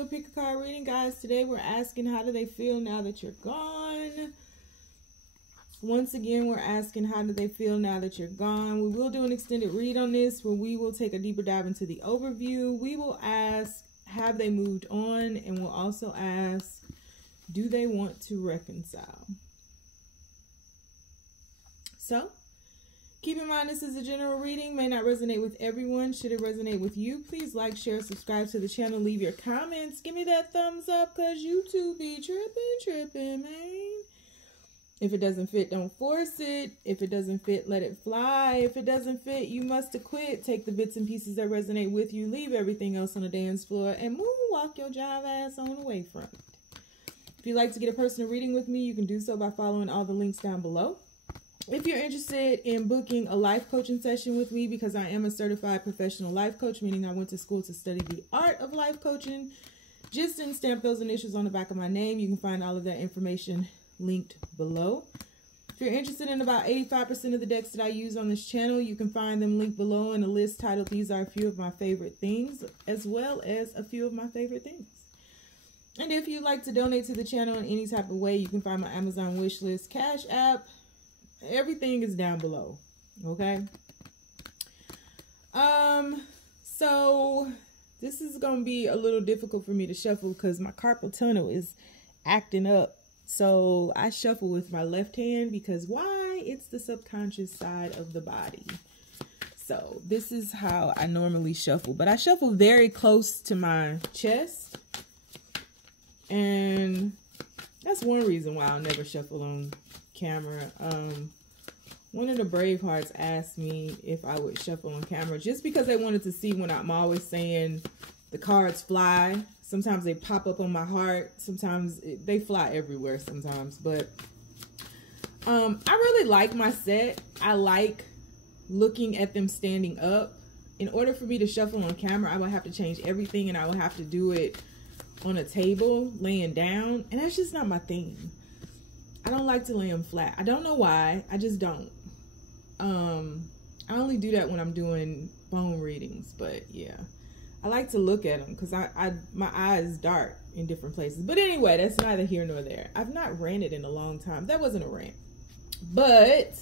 do a pick a card reading, guys. Today we're asking, how do they feel now that you're gone? Once again, we're asking, how do they feel now that you're gone? We will do an extended read on this where we will take a deeper dive into the overview. We will ask, have they moved on? And we'll also ask, do they want to reconcile? So, keep in mind this is a general reading, may not resonate with everyone. Should it resonate with you, please like, share, subscribe to the channel, leave your comments. Give me that thumbs up because YouTube be tripping, man. If it doesn't fit, don't force it. If it doesn't fit, let it fly. If it doesn't fit, you must acquit. Take the bits and pieces that resonate with you, leave everything else on the dance floor, and moonwalk your jive ass on away from it. If you'd like to get a personal reading with me, you can do so by following all the links down below. If you're interested in booking a life coaching session with me, because I am a certified professional life coach, meaning I went to school to study the art of life coaching, just didn't stamp those initials on the back of my name. You can find all of that information linked below. If you're interested in about 85% of the decks that I use on this channel, you can find them linked below in a list titled "These Are a Few of My Favorite Things," as well as a few of my favorite things. And if you'd like to donate to the channel in any type of way, you can find my Amazon wish list, Cash App. Everything is down below. Okay. So this is gonna be a little difficult for me to shuffle because my carpal tunnel is acting up. So I shuffle with my left hand because why? It's the subconscious side of the body. So this is how I normally shuffle, but I shuffle very close to my chest. And that's one reason why I'll never shuffle on camera. One of the Bravehearts asked me if I would shuffle on camera just because they wanted to see when I'm always saying the cards fly. Sometimes they pop up on my heart. Sometimes they fly everywhere sometimes. But I really like my set. I like looking at them standing up. In order for me to shuffle on camera, I would have to change everything and I would have to do it on a table, laying down. And that's just not my thing. I don't like to lay them flat. I don't know why. I just don't. I only do that when I'm doing phone readings. But yeah. I like to look at them because my eyes dart in different places. But anyway, that's neither here nor there. I've not ranted in a long time. That wasn't a rant. But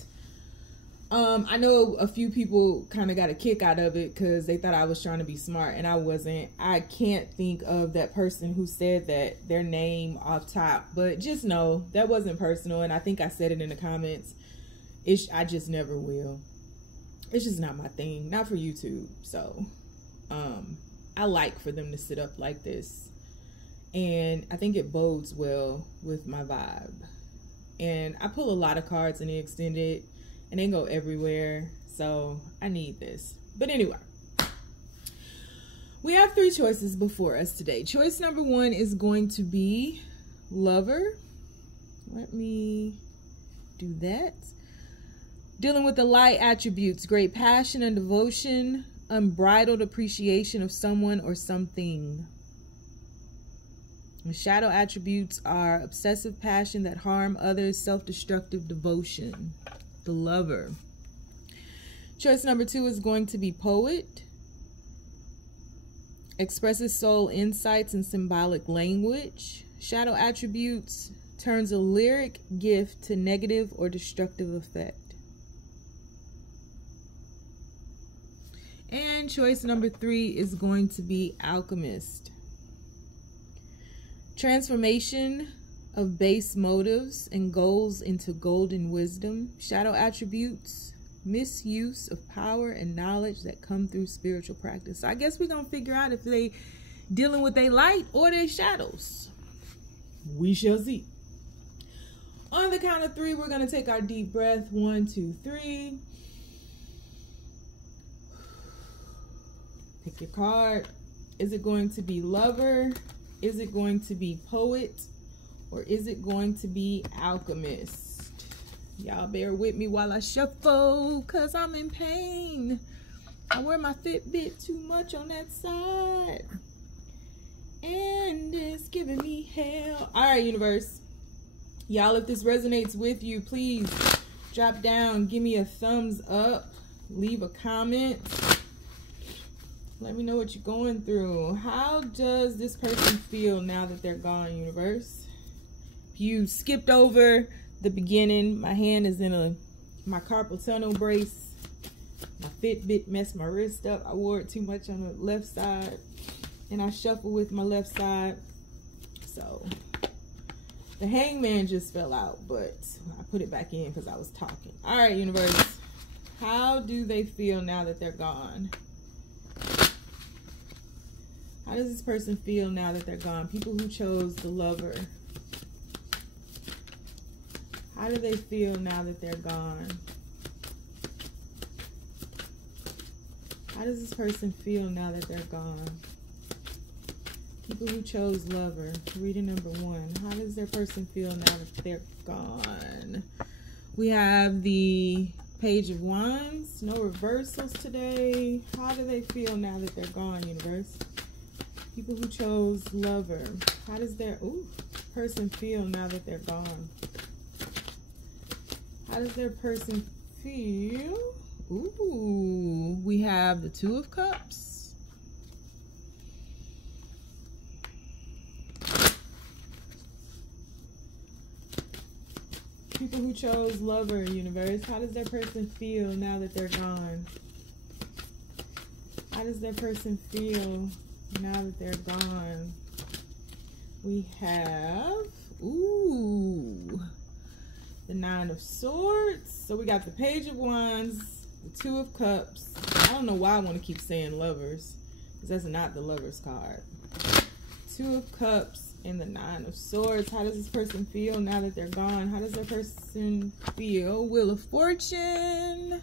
I know a few people kind of got a kick out of it because they thought I was trying to be smart and I wasn't. I can't think of that person who said that, their name off top. But just know that wasn't personal. And I think I said it in the comments. I just never will. It's just not my thing. Not for YouTube. So I like for them to sit up like this. And I think it bodes well with my vibe. And I pull a lot of cards in the extended. And they go everywhere. So I need this. But anyway. We have 3 choices before us today. Choice number 1 is going to be lover. Let me do that. Dealing with the light attributes. Great passion and devotion. Unbridled appreciation of someone or something. The shadow attributes are obsessive passion that harm others, self-destructive devotion. The lover. Choice number 2 is going to be poet. Expresses soul insights and symbolic language. Shadow attributes turns a lyric gift to negative or destructive effect. And choice number 3 is going to be alchemist. Transformation of base motives and goals into golden wisdom. Shadow attributes, misuse of power and knowledge that come through spiritual practice. So I guess we're going to figure out if they dealing with their light or their shadows. We shall see. On the count of 3, we're going to take our deep breath. 1, 2, 3. Pick your card. Is it going to be lover? Is it going to be poet? Or is it going to be alchemist? Y'all bear with me while I shuffle because I'm in pain. I wear my Fitbit too much on that side. And it's giving me hell. All right, universe. Y'all, if this resonates with you, please drop down. Give me a thumbs up. Leave a comment. Let me know what you're going through. How does this person feel now that they're gone, universe? If you skipped over the beginning, my hand is in my carpal tunnel brace. My Fitbit messed my wrist up. I wore it too much on the left side, and I shuffle with my left side. So the hangman just fell out, but I put it back in because I was talking. All right, universe. How do they feel now that they're gone? How does this person feel now that they're gone? People who chose the lover. How do they feel now that they're gone? How does this person feel now that they're gone? People who chose lover. Reading number 1. How does their person feel now that they're gone? We have the Page of Wands. No reversals today. How do they feel now that they're gone, universe? People who chose lover. How does their person feel now that they're gone? How does their person feel? Ooh, we have the Two of Cups. People who chose lover, universe. How does their person feel now that they're gone? How does their person feel now that they're gone? We have, the Nine of Swords. So we got the Page of Wands, the Two of Cups. I don't know why I want to keep saying lovers, because that's not the Lovers card. Two of Cups and the Nine of Swords. How does this person feel now that they're gone? How does their person feel? Wheel of Fortune.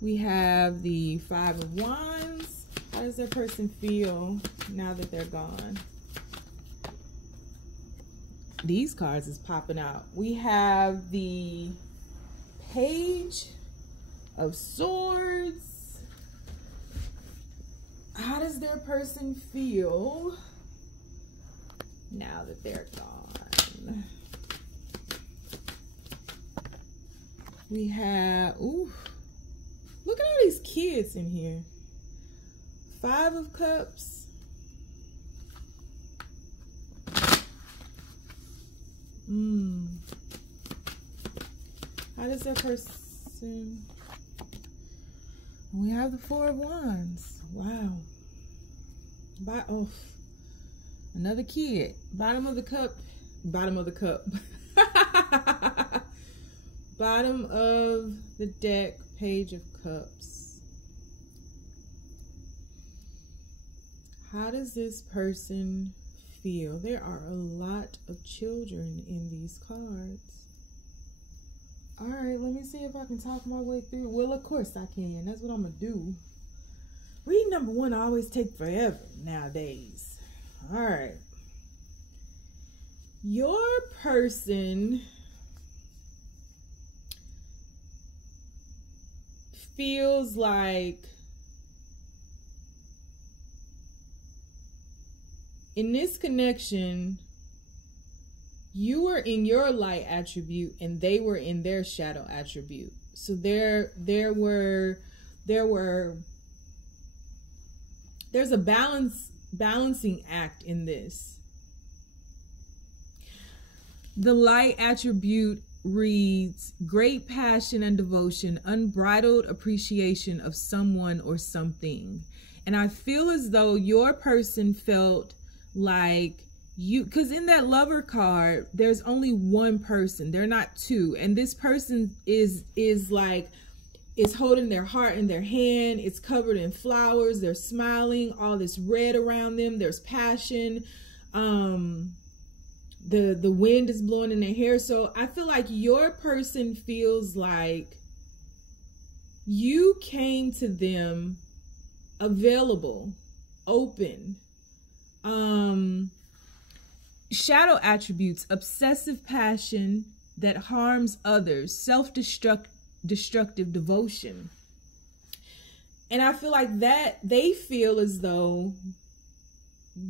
We have the Five of Wands. How does their person feel now that they're gone? These cards is popping out. We have the Page of Swords. How does their person feel now that they're gone? We have, look at all these kids in here. Five of Cups. How does that person... We have the Four of Wands. Wow. Another kid. Bottom of the cup. Bottom of the cup. Bottom of the deck. Page of Cups. How does this person feel? There are a lot of children in these cards. All right, let me see if I can talk my way through. Well, of course I can. That's what I'm going to do. Reading number 1 always take forever nowadays. All right. Your person feels like in this connection, you were in your light attribute and they were in their shadow attribute. So there's a balancing act in this. The light attribute reads great passion and devotion, unbridled appreciation of someone or something. And I feel as though your person felt like you, because in that lover card, there's only one person. They're not two. And this person is holding their heart in their hand. It's covered in flowers. They're smiling. All this red around them. There's passion. The wind is blowing in their hair. So I feel like your person feels like you came to them available, open. Shadow attributes: obsessive passion that harms others, self-destructive devotion. And I feel like that they feel as though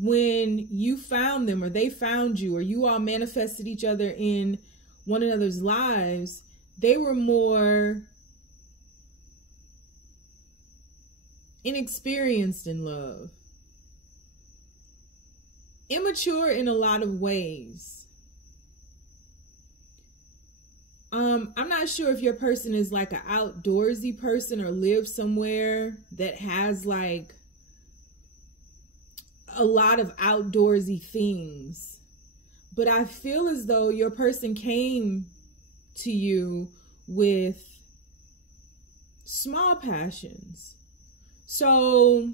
when you found them or they found you or you all manifested each other in one another's lives, they were more inexperienced in love, immature in a lot of ways. I'm not sure if your person is like an outdoorsy person or lives somewhere that has like a lot of outdoorsy things, but I feel as though your person came to you with small passions. So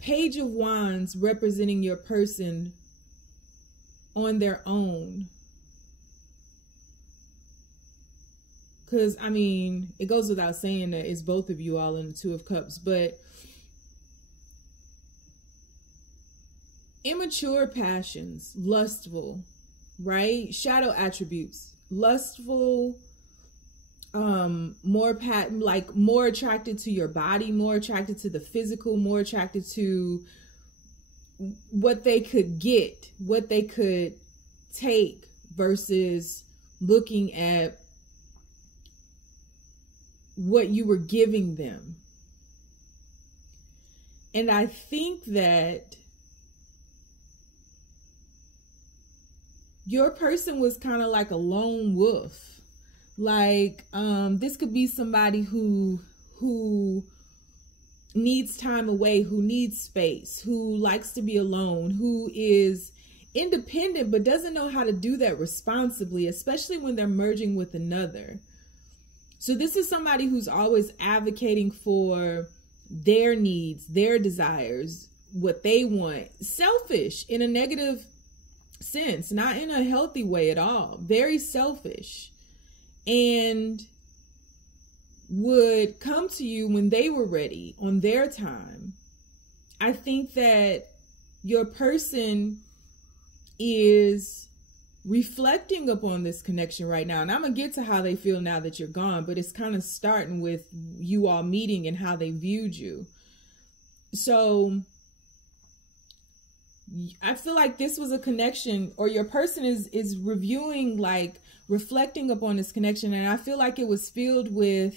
Page of Wands representing your person on their own. Because, I mean, it goes without saying that it's both of you all in the Two of Cups. But immature passions, lustful, right? Shadow attributes, lustful, more attracted to your body, more attracted to the physical, more attracted to what they could get, what they could take, versus looking at what you were giving them. And I think that your person was kind of like a lone wolf. Like, this could be somebody who needs time away, who needs space, who likes to be alone, who is independent but doesn't know how to do that responsibly, especially when they're merging with another. So this is somebody who's always advocating for their needs, their desires, what they want. Selfish in a negative sense, not in a healthy way at all. Very selfish. And would come to you when they were ready, on their time. I think that your person is reflecting upon this connection right now. And I'm going to get to how they feel now that you're gone, but it's kind of starting with you all meeting and how they viewed you. So I feel like this was a connection, or your person is reviewing, like reflecting upon this connection. And I feel like it was filled with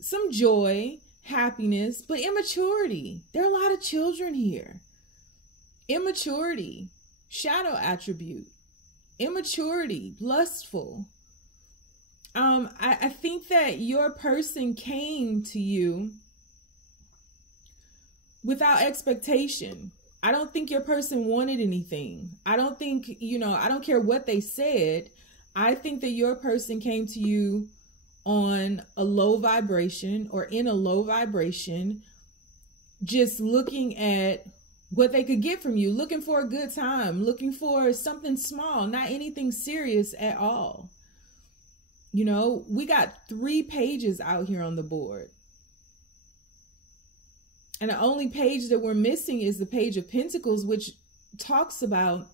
some joy, happiness, but immaturity. There are a lot of children here. Immaturity, shadow attribute, immaturity, lustful. I think that your person came to you without expectation. I don't think your person wanted anything. I don't think, I don't care what they said. I think that your person came to you on a low vibration, or in a low vibration, just looking at what they could get from you, looking for a good time, looking for something small, not anything serious at all. We got 3 pages out here on the board. And the only page that we're missing is the Page of Pentacles, which talks about,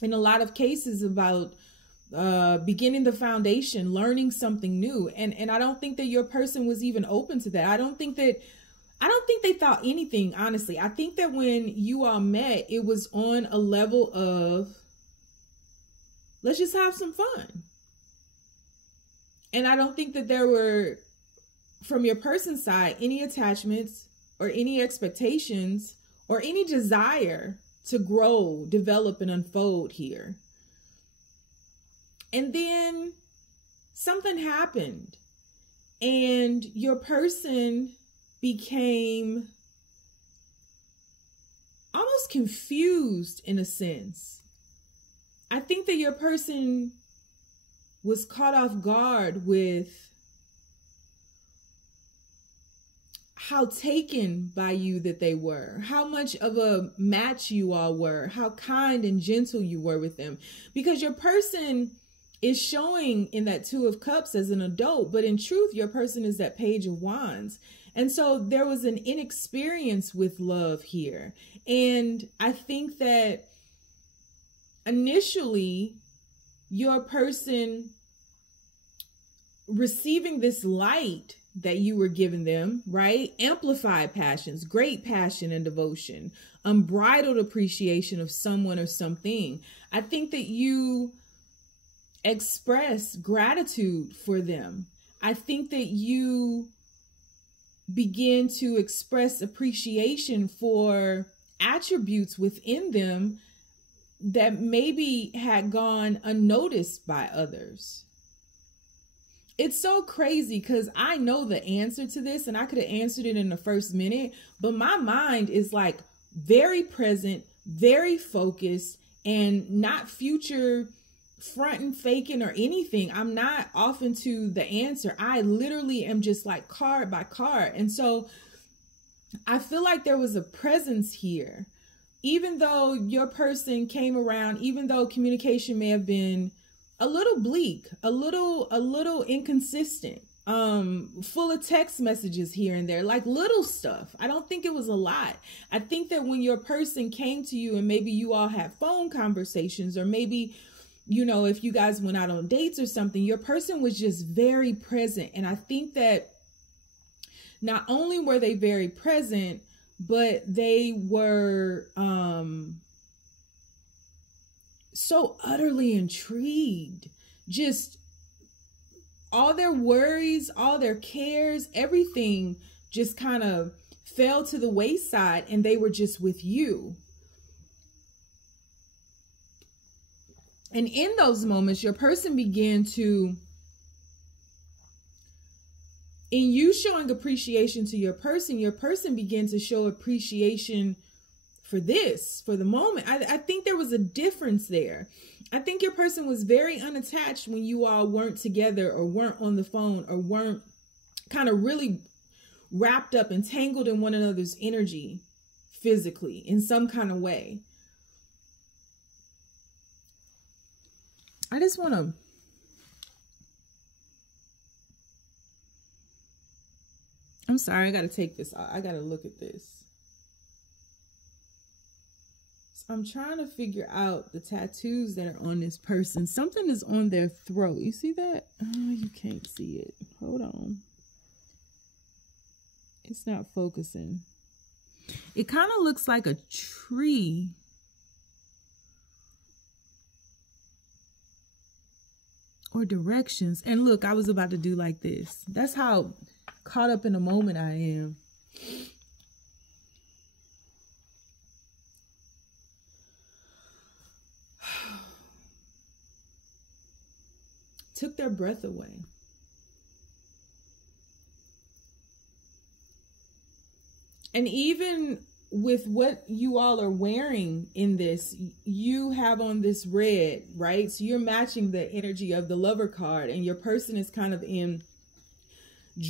in a lot of cases, about beginning the foundation, learning something new. And I don't think that your person was even open to that. I don't think they thought anything, honestly. I think that when you all met, it was on a level of, let's just have some fun. And I don't think that there were, from your person's side, any attachments or any expectations or any desire to grow, develop, and unfold here. And then something happened, and your person became almost confused in a sense. I think that your person was caught off guard with how taken by you that they were, how much of a match you all were, how kind and gentle you were with them. Because your person is showing in that Two of Cups as an adult, but in truth, your person is that Page of Wands. And so there was an inexperience with love here. And I think that initially, your person receiving this light that you were giving them, right? Amplified passions, great passion and devotion, unbridled appreciation of someone or something. I think that you express gratitude for them. I think that you begin to express appreciation for attributes within them that maybe had gone unnoticed by others. It's so crazy because I know the answer to this and I could have answered it in the first minute, but my mind is like very present, very focused, and not future fronting, faking, or anything. I'm not off into the answer. I literally am just like card by card. And so I feel like there was a presence here. Even though your person came around, even though communication may have been a little bleak, a little inconsistent, full of text messages here and there, like little stuff. I don't think it was a lot. I think that when your person came to you and maybe you all had phone conversations, or maybe, you know, if you guys went out on dates or something, your person was just very present. And I think that not only were they very present, but they were so utterly intrigued. Just all their worries, all their cares, everything just kind of fell to the wayside, and they were just with you. And in those moments, your person began to, in you showing appreciation to your person began to show appreciation for this, for the moment. I think there was a difference there. I think your person was very unattached when you all weren't together, or weren't on the phone, or weren't kind of really wrapped up and tangled in one another's energy physically in some kind of way. I just want to I'm sorry, I got to take this. I got to look at this. So I'm trying to figure out the tattoos that are on this person. Something is on their throat. You see that? Oh, you can't see it. Hold on. It's not focusing. It kind of looks like a tree. Or directions. And look, I was about to do like this. That's how caught up in the moment I am. Took their breath away. And even with what you all are wearing in this, you have on this red, right? So you're matching the energy of the Lover card, and your person is kind of in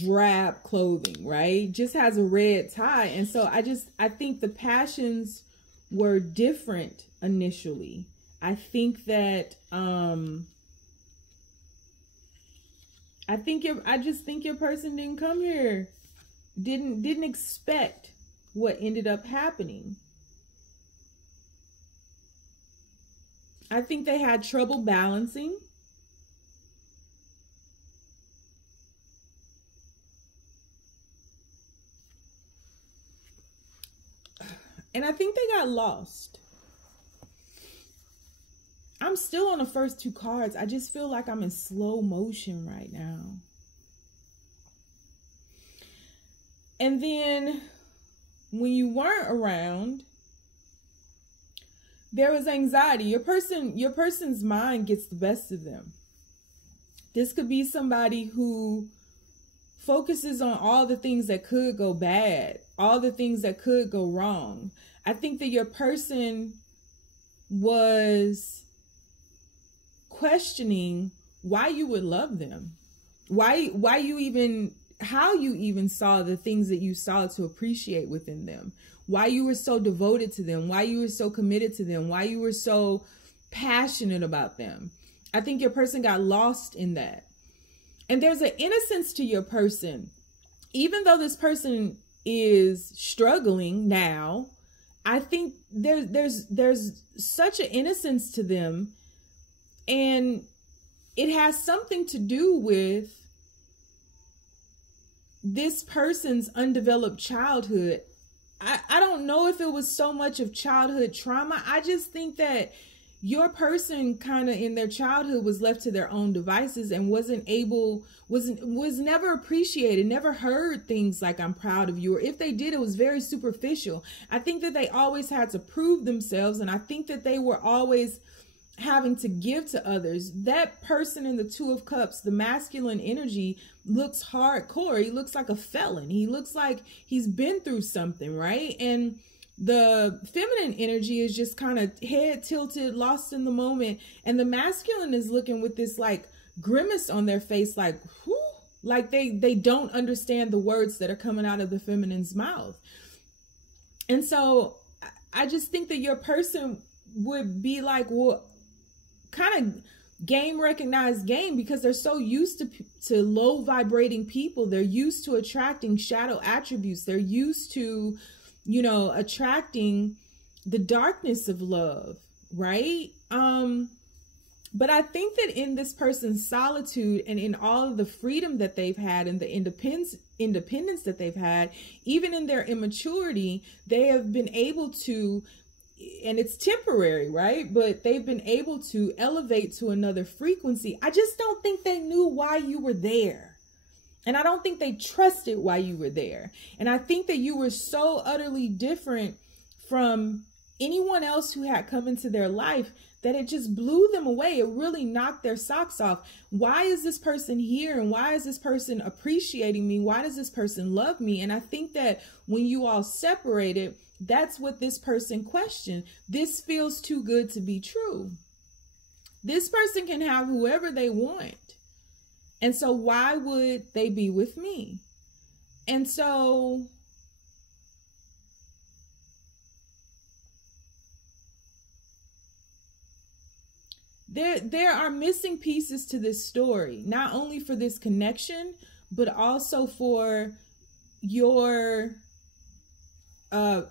drab clothing, right? Just has a red tie. And so I think the passions were different initially. I think that I just think your person didn't come here, didn't expect what ended up happening. I think they had trouble balancing. And I think they got lost. I'm still on the first two cards. I just feel like I'm in slow motion right now. And then when you weren't around, there was anxiety. Your person's mind gets the best of them. This could be somebody who focuses on all the things that could go bad, all the things that could go wrong. I think that your person was questioning why you would love them, why you even, how you even saw the things that you saw to appreciate within them, why you were so devoted to them, why you were so committed to them, why you were so passionate about them. I think your person got lost in that. And there's an innocence to your person. Even though this person is struggling now, I think there's such an innocence to them. And it has something to do with this person's undeveloped childhood. I don't know if it was so much of childhood trauma. I just think that your person kind of in their childhood was left to their own devices and was never appreciated, never heard things like I'm proud of you, or if they did, it was very superficial. I think that they always had to prove themselves, and I think that they were always having to give to others. That person in the Two of Cups, the masculine energy, looks hardcore. He looks like a felon. He looks like he's been through something, right? And the feminine energy is just kind of head tilted, lost in the moment. And the masculine is looking with this like grimace on their face, like, whew, like they don't understand the words that are coming out of the feminine's mouth. And so I just think that your person would be like, well, kind of recognized game, because they're so used to low vibrating people. They're used to attracting shadow attributes. They're used to, you know, attracting the darkness of love, right? But I think that in this person's solitude and in all of the freedom that they've had and the independence that they've had, even in their immaturity, they have been able to, and it's temporary, right? But they've been able to elevate to another frequency. I just don't think they knew why you were there. And I don't think they trusted why you were there. And I think that you were so utterly different from anyone else who had come into their life that it just blew them away. It really knocked their socks off. Why is this person here? And why is this person appreciating me? Why does this person love me? And I think that when you all separated, that's what this person questioned. This feels too good to be true. This person can have whoever they want. And so why would they be with me? And so there are missing pieces to this story, not only for this connection, but also for your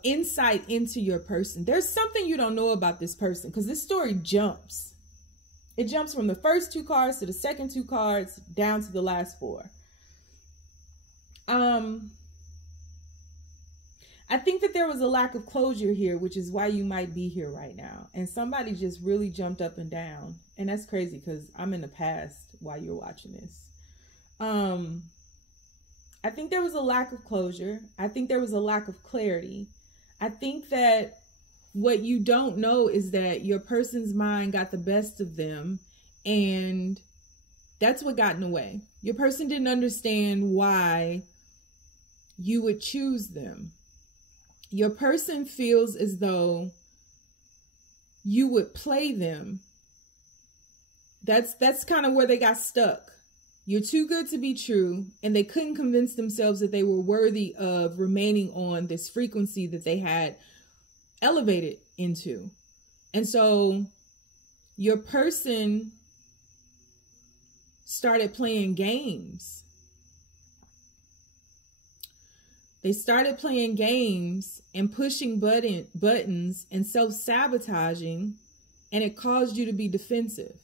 insight into your person. There's something you don't know about this person, because this story jumps. It jumps from the first two cards to the second two cards down to the last four. I think that there was a lack of closure here, which is why you might be here right now. And somebody just really jumped up and down. And that's crazy, because I'm in the past while you're watching this. I think there was a lack of closure. I think there was a lack of clarity. I think that what you don't know is that your person's mind got the best of them, and that's what got in the way. Your person didn't understand why you would choose them. Your person feels as though you would play them. That's kind of where they got stuck. You're too good to be true, and they couldn't convince themselves that they were worthy of remaining on this frequency that they had elevated into. And so your person started playing games. They started playing games and pushing buttons and self-sabotaging, and it caused you to be defensive.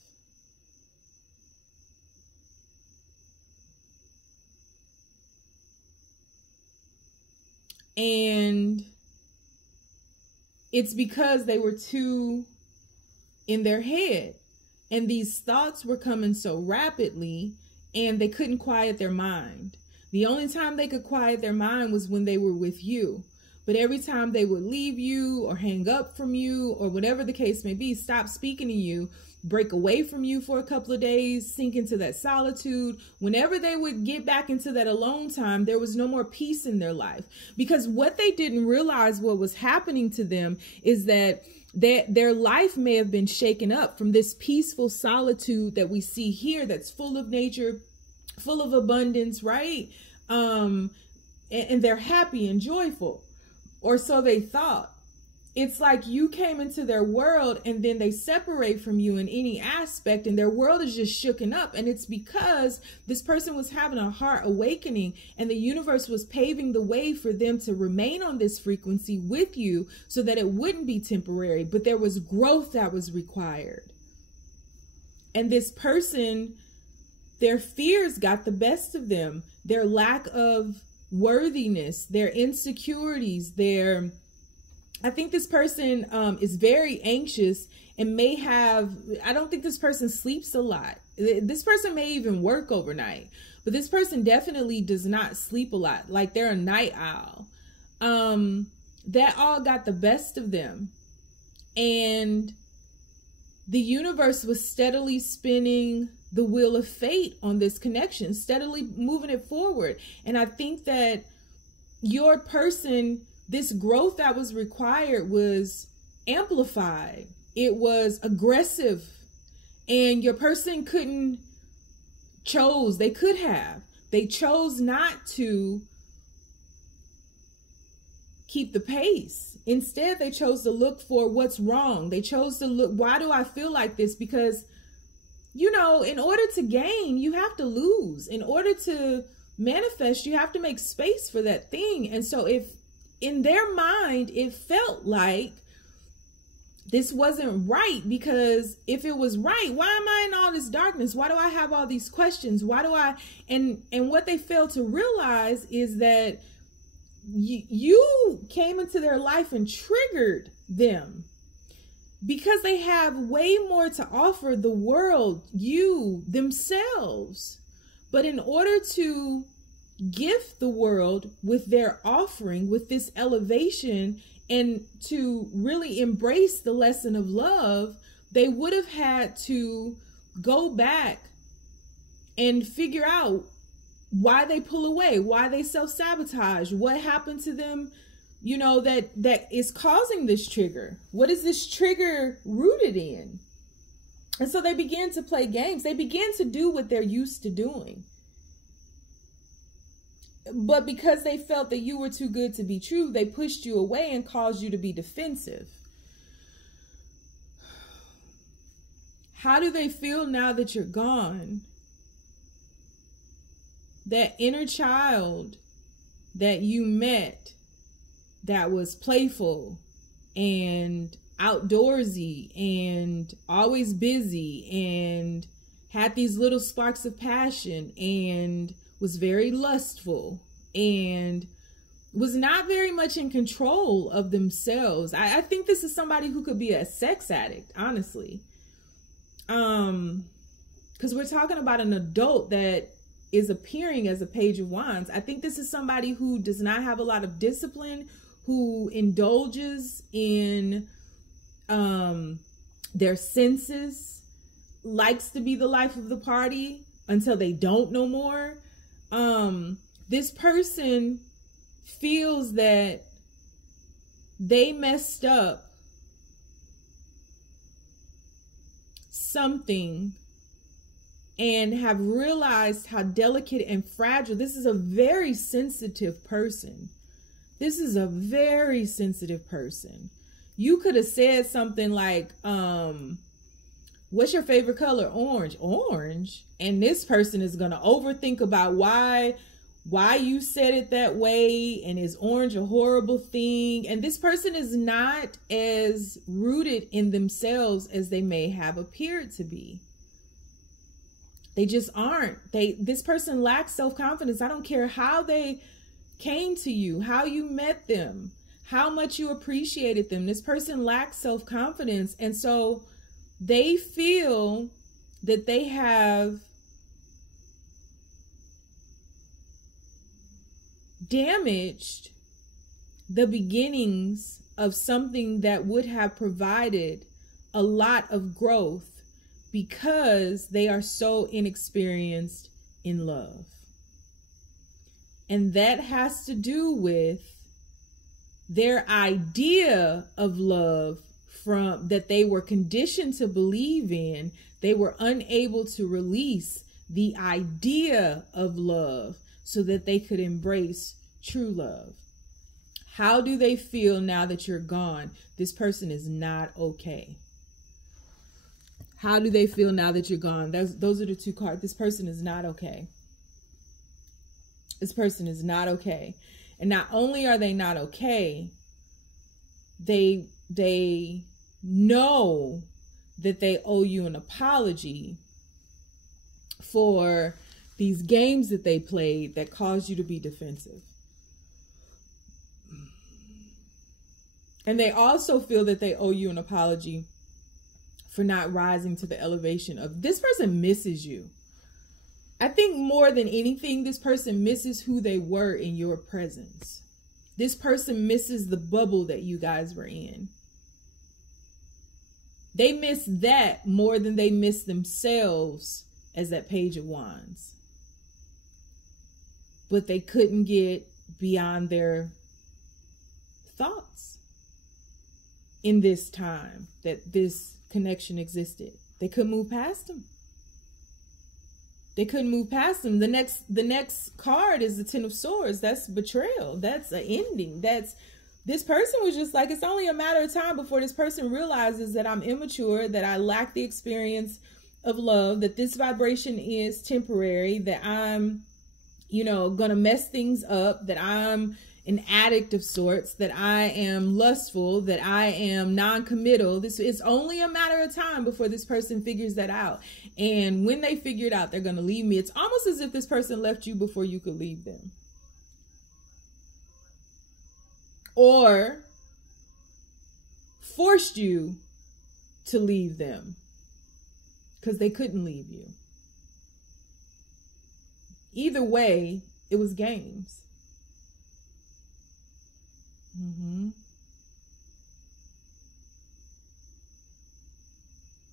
And it's because they were too in their head, and these thoughts were coming so rapidly, and they couldn't quiet their mind. The only time they could quiet their mind was when they were with you. But every time they would leave you or hang up from you or whatever the case may be, stop speaking to you, break away from you for a couple of days, sink into that solitude. Whenever they would get back into that alone time, there was no more peace in their life. Because what they didn't realize what was happening to them is that their life may have been shaken up from this peaceful solitude that we see here, that's full of nature, full of abundance, right? And they're happy and joyful, or so they thought. It's like you came into their world and then they separate from you in any aspect, and their world is just shooken up. And it's because this person was having a heart awakening, and the universe was paving the way for them to remain on this frequency with you so that it wouldn't be temporary, but there was growth that was required. And this person, their fears got the best of them. Their lack of worthiness, their insecurities, their I think this person is very anxious and may have, I don't think this person sleeps a lot. This person may even work overnight, but this person definitely does not sleep a lot. Like they're a night owl. That all got the best of them. And the universe was steadily spinning the wheel of fate on this connection, steadily moving it forward. And I think that your person, this growth that was required was amplified. It was aggressive. And your person they chose not to keep the pace. Instead, they chose to look for what's wrong. They chose to look, why do I feel like this? Because, you know, in order to gain, you have to lose. In order to manifest, you have to make space for that thing. And so if in their mind, it felt like this wasn't right, because if it was right, why am I in all this darkness? Why do I have all these questions? Why do I, and what they fail to realize is that you came into their life and triggered them, because they have way more to offer the world, themselves. But in order to gift the world with their offering, with this elevation, and to really embrace the lesson of love, they would have had to go back and figure out why they pull away, why they self-sabotage, what happened to them, you know, that is causing this trigger. What is this trigger rooted in? And so they began to play games. They began to do what they're used to doing. But because they felt that you were too good to be true, they pushed you away and caused you to be defensive. How do they feel now that you're gone? That inner child that you met, that was playful and outdoorsy and always busy and had these little sparks of passion and was very lustful and was not very much in control of themselves. I think this is somebody who could be a sex addict, honestly. Because we're talking about an adult that is appearing as a Page of Wands. I think this is somebody who does not have a lot of discipline, who indulges in their senses, likes to be the life of the party until they don't no more. This person feels that they messed up something and have realized how delicate and fragile. This is a very sensitive person. This is a very sensitive person. You could have said something like, what's your favorite color? Orange. Orange? And this person is going to overthink about why you said it that way, and is orange a horrible thing? And this person is not as rooted in themselves as they may have appeared to be. They just aren't. This person lacks self-confidence. I don't care how they came to you, how you met them, how much you appreciated them. This person lacks self-confidence. And so they feel that they have damaged the beginnings of something that would have provided a lot of growth, because they are so inexperienced in love. And that has to do with their idea of love that they were conditioned to believe in. They were unable to release the idea of love so that they could embrace true love. How do they feel now that you're gone? This person is not okay. How do they feel now that you're gone? Those are the two cards. This person is not okay. This person is not okay. And not only are they not okay, they know that they owe you an apology for these games that they played that caused you to be defensive. And they also feel that they owe you an apology for not rising to the elevation of, this person misses you. I think more than anything, this person misses who they were in your presence. This person misses the bubble that you guys were in. They miss that more than they miss themselves as that Page of Wands. But they couldn't get beyond their thoughts in this time that this connection existed. They couldn't move past them. They couldn't move past them. The next card is the Ten of Swords. That's betrayal. That's an ending. This person was just like, it's only a matter of time before this person realizes that I'm immature, that I lack the experience of love, that this vibration is temporary, that I'm, you know, gonna mess things up, that I'm an addict of sorts, that I am lustful, that I am non-committal. This is only a matter of time before this person figures that out. And when they figure it out, they're gonna leave me. It's almost as if this person left you before you could leave them. Or forced you to leave them because they couldn't leave you. Either way, it was games.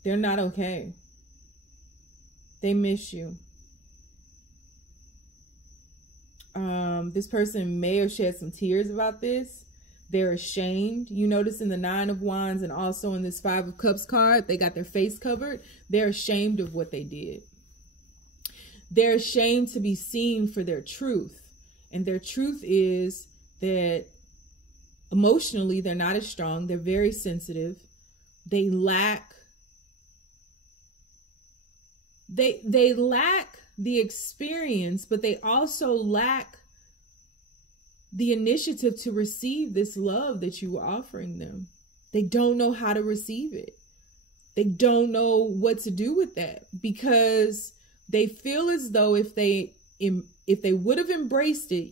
They're not okay. They miss you. This person may have shed some tears about this. They're ashamed. You notice in the Nine of Wands and also in this Five of Cups card, they got their face covered. They're ashamed of what they did. They're ashamed to be seen for their truth. And their truth is that emotionally, they're not as strong. They're very sensitive. They lack the experience, but they also lack the initiative to receive this love that you were offering them. They don't know how to receive it. They don't know what to do with that because they feel as though if they would have embraced it,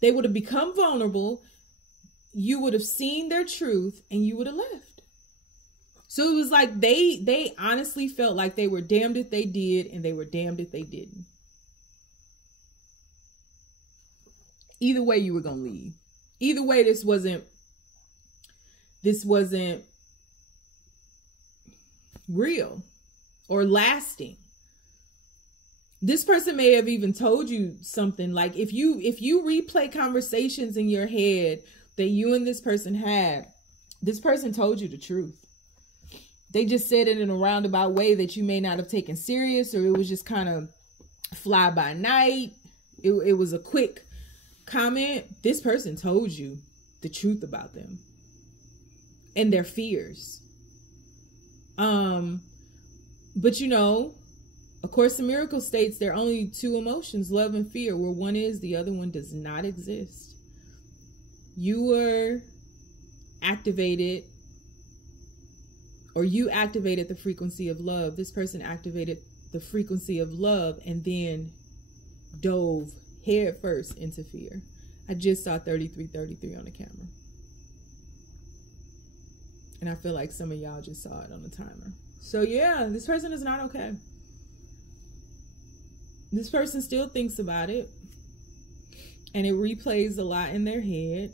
they would have become vulnerable. You would have seen their truth and you would have left. So it was like they honestly felt like they were damned if they did and they were damned if they didn't. Either way, you were going to leave. Either way, this wasn't real or lasting. This person may have even told you something like, if you replay conversations in your head that you and this person had, this person told you the truth. They just said it in a roundabout way that you may not have taken serious, or it was just kind of fly by night. It was a quick comment. This person told you the truth about them and their fears. But you know, of course, the miracle states there are only two emotions, love and fear, where one is, the other one does not exist. You were activated, or you activated the frequency of love. This person activated the frequency of love and then dove head first into fear. I just saw 3333 on the camera. And I feel like some of y'all just saw it on the timer. So yeah, this person is not okay. This person still thinks about it. And it replays a lot in their head.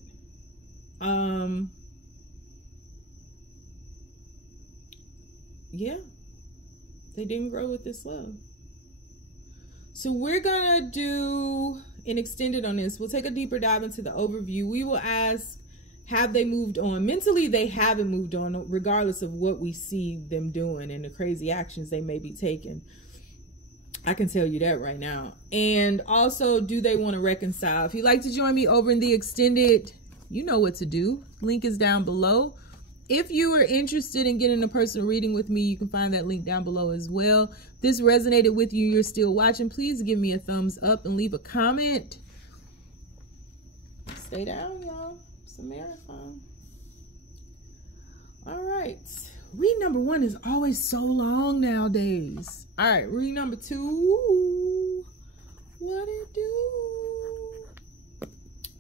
Yeah. They didn't grow with this love. So we're gonna do an extended on this. We'll take a deeper dive into the overview. We will ask, have they moved on? Mentally, they haven't moved on, regardless of what we see them doing and the crazy actions they may be taking. I can tell you that right now. And also, do they want to reconcile? If you'd like to join me over in the extended, you know what to do. Link is down below. If you are interested in getting a personal reading with me, you can find that link down below as well. If this resonated with you, you're still watching, please give me a thumbs up and leave a comment. Stay down, y'all. It's a marathon. All right. Read number 1 is always so long nowadays. All right, read number 2. What it do?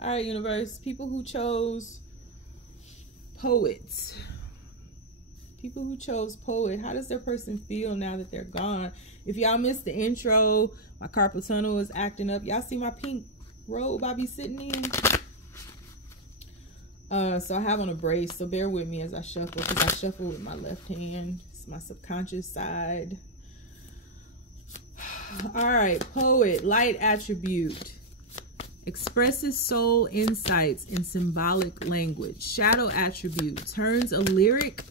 All right, universe. People who chose poets. People who chose poet, how does their person feel now that they're gone? If y'all missed the intro, my carpal tunnel is acting up. Y'all see my pink robe I be sitting in? So I have on a brace, so bear with me as I shuffle, because I shuffle with my left hand. It's my subconscious side. All right, poet, light attribute. Expresses soul insights in symbolic language. Shadow attribute. Turns a lyric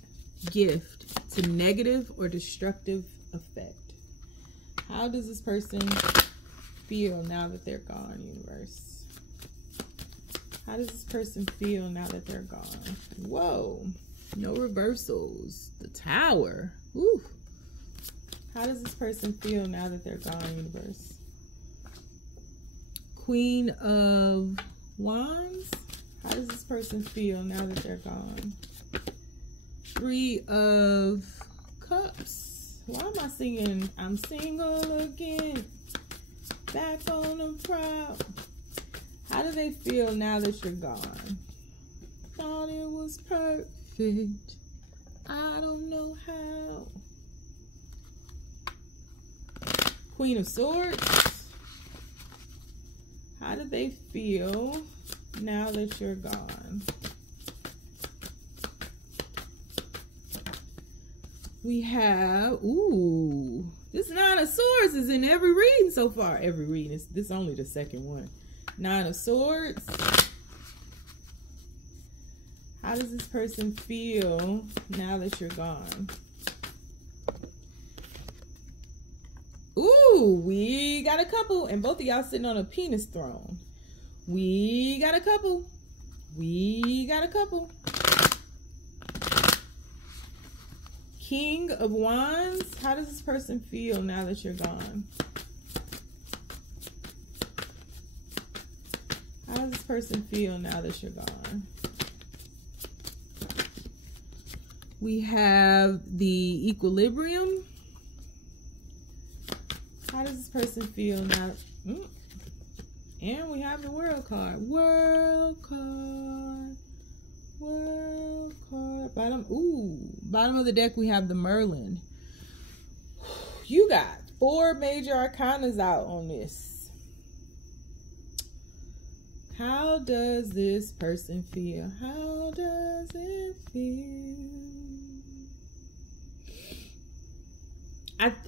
gift to negative or destructive effect. How does this person feel now that they're gone, universe? How does this person feel now that they're gone? Whoa. No reversals. The Tower. Woo. How does this person feel now that they're gone, universe? Queen of Wands. How does this person feel now that they're gone? Three of Cups. Why am I singing? I'm single again. Back on the prowl. How do they feel now that you're gone? Thought it was perfect. I don't know how. Queen of Swords. How do they feel now that you're gone? We have, ooh, this Nine of Swords is in every reading so far. Every reading. This is only the second one. Nine of Swords. How does this person feel now that you're gone? Ooh, we got a couple. And both of y'all sitting on a penis throne. We got a couple. We got a couple. King of Wands. How does this person feel now that you're gone? How does this person feel now that you're gone? We have the Equilibrium. How does this person feel now? And we have the World card. World card. World card. Bottom of the deck we have the Merlin. You got 4 major arcanas out on this. How does this person feel? How does it feel?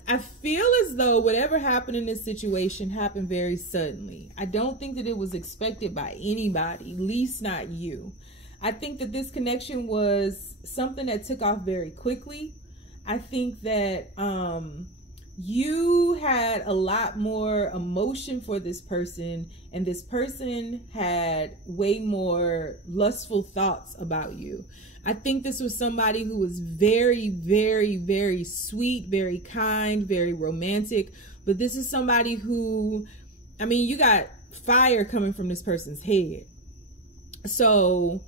I feel as though whatever happened in this situation happened very suddenly. I don't think that it was expected by anybody, least not you. I think that this connection was something that took off very quickly. I think that you had a lot more emotion for this person, and this person had way more lustful thoughts about you. I think this was somebody who was very, very, very sweet, very kind, very romantic. But this is somebody who, I mean, you got fire coming from this person's head. So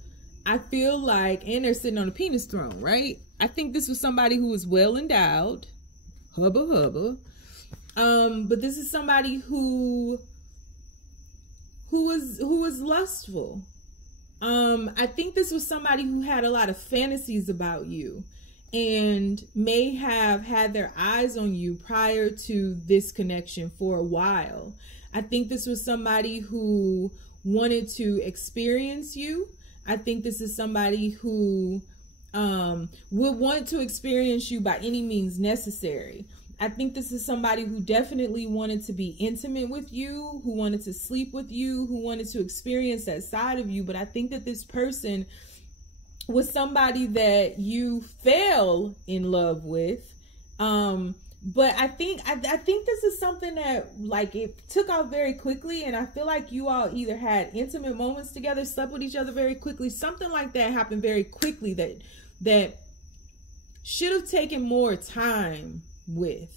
I feel like, and they're sitting on a penis throne, right? I think this was somebody who was well endowed. Hubba hubba. But this is somebody who was lustful. I think this was somebody who had a lot of fantasies about you and may have had their eyes on you prior to this connection for a while. I think this was somebody who wanted to experience you. I think this is somebody who would want to experience you by any means necessary. I think this is somebody who definitely wanted to be intimate with you, who wanted to sleep with you, who wanted to experience that side of you. But I think that this person was somebody that you fell in love with. But I think this is something that, like, it took off very quickly, and I feel like you all either had intimate moments together, slept with each other very quickly. Something like that happened very quickly that should have taken more time with.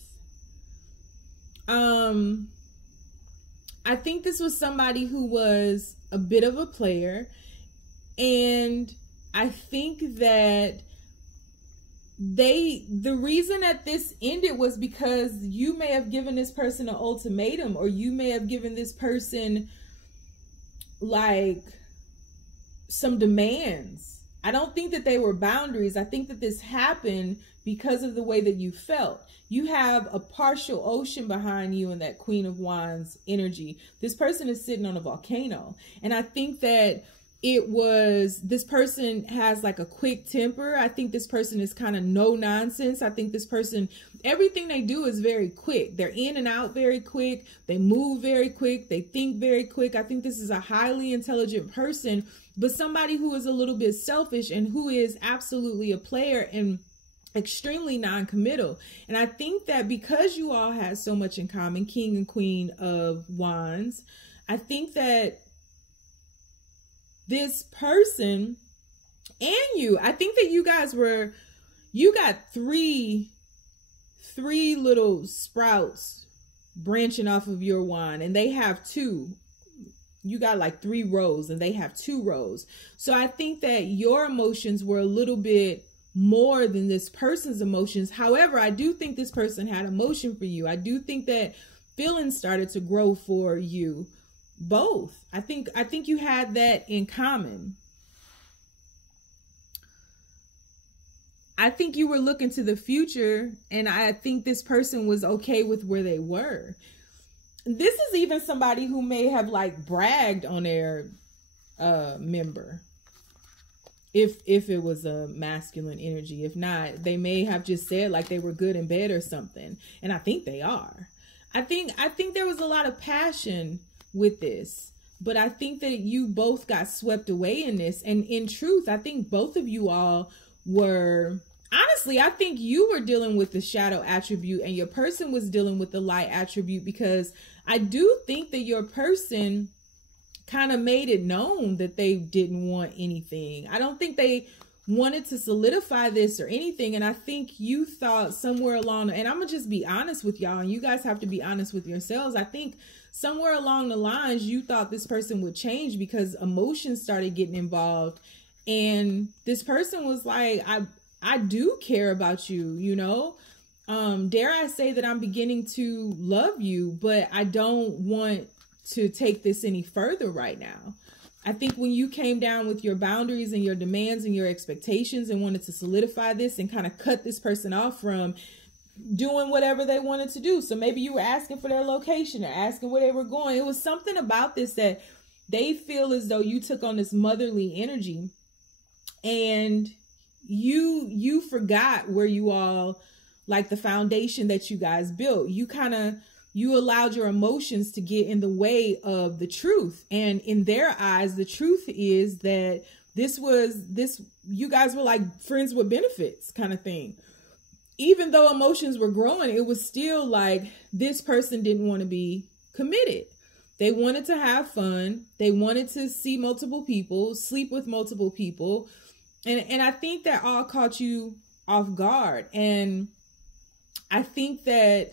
I think this was somebody who was a bit of a player, and I think that the reason that this ended was because you may have given this person an ultimatum, or you may have given this person like some demands. I don't think that they were boundaries. I think that this happened because of the way that you felt. You have a partial ocean behind you in that Queen of Wands energy. This person is sitting on a volcano. And I think that this person has like a quick temper. I think this person is kind of no nonsense. I think this person, everything they do is very quick. They're in and out very quick. They move very quick. They think very quick. I think this is a highly intelligent person, but somebody who is a little bit selfish and who is absolutely a player and extremely non-committal. And I think that because you all have so much in common, King and Queen of Wands, I think that this person and you, I think that you guys you got three little sprouts branching off of your wand, and they have two. You got like 3 rows and they have 2 rows. So I think that your emotions were a little bit more than this person's emotions. However, I do think this person had emotion for you. I do think that feelings started to grow for you both. I think you had that in common. I think you were looking to the future, and I think this person was okay with where they were. This is even somebody who may have like bragged on their member. If it was a masculine energy. If not, they may have just said like they were good in bed or something. And I think they are. I think there was a lot of passion with this, but I think that you both got swept away in this. And in truth, I think both of you all were, honestly, I think you were dealing with the shadow attribute and your person was dealing with the light attribute, because I do think that your person kind of made it known that they didn't want anything. I don't think they wanted to solidify this or anything. And I think you thought somewhere along, and I'm gonna just be honest with y'all, and you guys have to be honest with yourselves. I think somewhere along the lines, you thought this person would change because emotions started getting involved. And this person was like, I do care about you, you know? Dare I say that I'm beginning to love you, but I don't want to take this any further right now. I think when you came down with your boundaries and your demands and your expectations and wanted to solidify this and kind of cut this person off from doing whatever they wanted to do. So maybe you were asking for their location or asking where they were going. It was something about this that they feel as though you took on this motherly energy and you forgot where you all, like the foundation that you guys built. You allowed your emotions to get in the way of the truth. And in their eyes, the truth is that you guys were like friends with benefits kind of thing. Even though emotions were growing, it was still like this person didn't want to be committed. They wanted to have fun. They wanted to see multiple people, sleep with multiple people. And I think that all caught you off guard. And I think that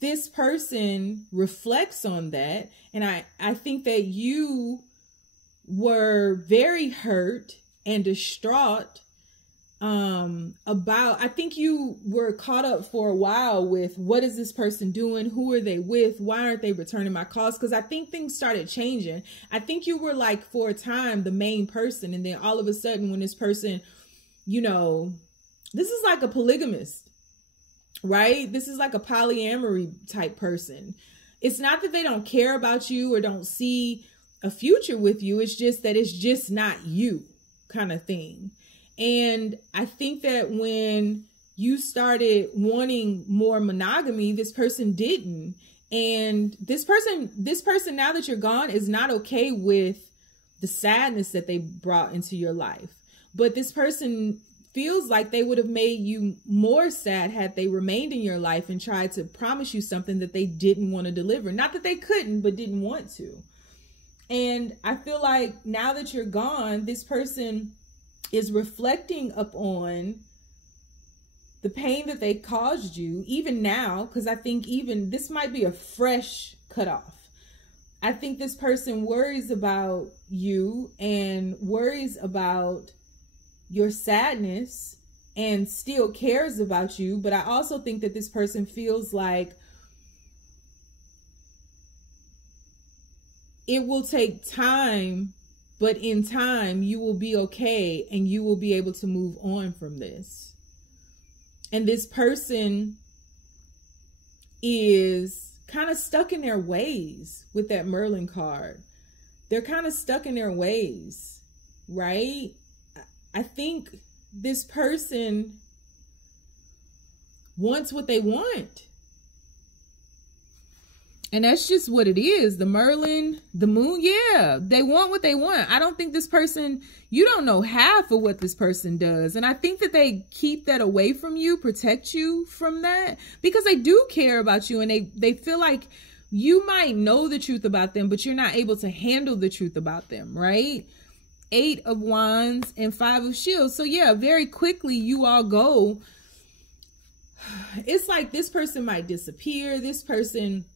this person reflects on that. And I think that you were very hurt and distraught I think you were caught up for a while with what is this person doing? Who are they with? Why aren't they returning my calls? Because I think things started changing. I think you were like for a time the main person. And then all of a sudden when this person, you know, this is like a polygamist, right? This is like a polyamory type person. It's not that they don't care about you or don't see a future with you. It's just that it's just not you kind of thing. And I think that when you started wanting more monogamy, this person didn't. And this person, now that you're gone, is not okay with the sadness that they brought into your life. But this person feels like they would have made you more sad had they remained in your life and tried to promise you something that they didn't want to deliver. Not that they couldn't, but didn't want to. And I feel like now that you're gone, this person is reflecting upon the pain that they caused you, even now, because I think even this might be a fresh cutoff. I think this person worries about you and worries about your sadness and still cares about you. But I also think that this person feels like it will take time But in time, you will be okay and you will be able to move on from this. And this person is kind of stuck in their ways with that Merlin card. They're kind of stuck in their ways, right? I think this person wants what they want. And that's just what it is. The Merlin, the moon, yeah, they want what they want. I don't think this person, you don't know half of what this person does. And I think that they keep that away from you, protect you from that, because they do care about you, and they feel like you might know the truth about them, but you're not able to handle the truth about them, right? 8 of Wands and 5 of Shields. So yeah, very quickly you all go. It's like this person might disappear. This person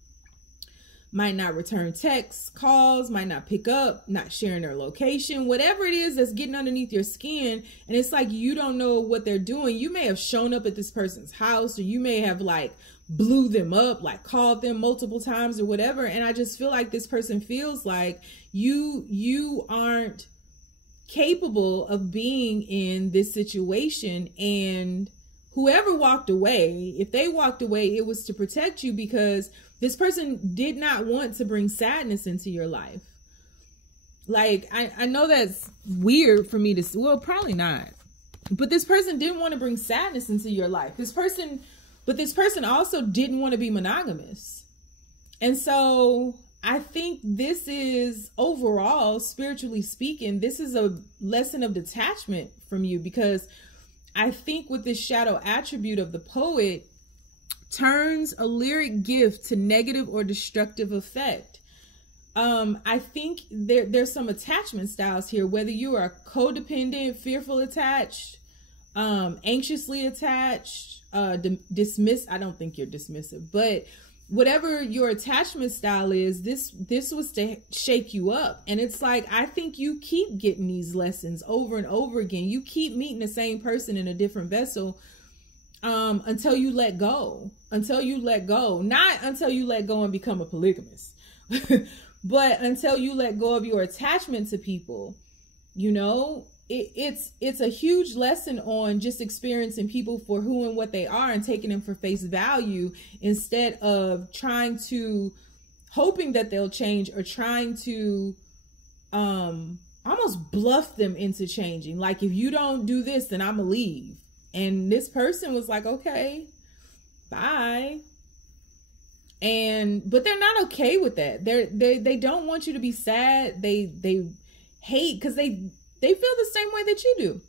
might not return texts, calls, might not pick up, not sharing their location, whatever it is that's getting underneath your skin. And it's like you don't know what they're doing. You may have shown up at this person's house, or you may have like blew them up, like called them multiple times or whatever. And I just feel like this person feels like you aren't capable of being in this situation. And whoever walked away, if they walked away, it was to protect you, because this person did not want to bring sadness into your life. Like, I know that's weird for me to, well, probably not. But this person didn't want to bring sadness into your life. But this person also didn't want to be monogamous. And so I think this is, overall, spiritually speaking, this is a lesson of detachment from you, because I think with this shadow attribute of the poet, turns a lyric gift to negative or destructive effect. I think there's some attachment styles here, whether you are codependent, fearful attached, anxiously attached, dismiss. I don't think you're dismissive, but whatever your attachment style is, this was to shake you up. And it's like, I think you keep getting these lessons over and over again. You keep meeting the same person in a different vessel, until you let go, not until you let go and become a polygamist, but until you let go of your attachment to people. You know, it's a huge lesson on just experiencing people for who and what they are and taking them for face value, instead of hoping that they'll change, or trying to almost bluff them into changing. Like, if you don't do this, then I'm gonna leave. And this person was like, okay, bye. But they're not okay with that. They don't want you to be sad. They hate, because they feel the same way that you do.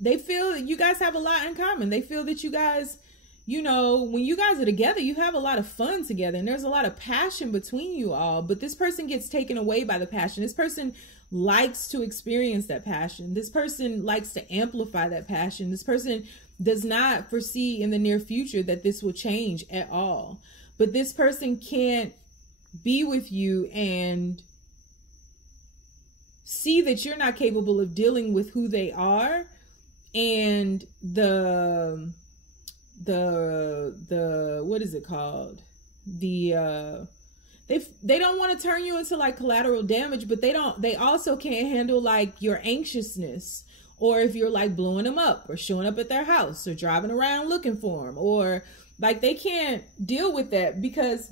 They feel that you guys have a lot in common. They feel that you guys, you know, when you guys are together, you have a lot of fun together, and there's a lot of passion between you all. But this person gets taken away by the passion. This person likes to experience that passion. This person likes to amplify that passion. This person does not foresee in the near future that this will change at all. But this person can't be with you and see that you're not capable of dealing with who they are, and the what is it called? They don't want to turn you into like collateral damage, but they also can't handle like your anxiousness, or if you're like blowing them up or showing up at their house or driving around looking for them, or like they can't deal with that, because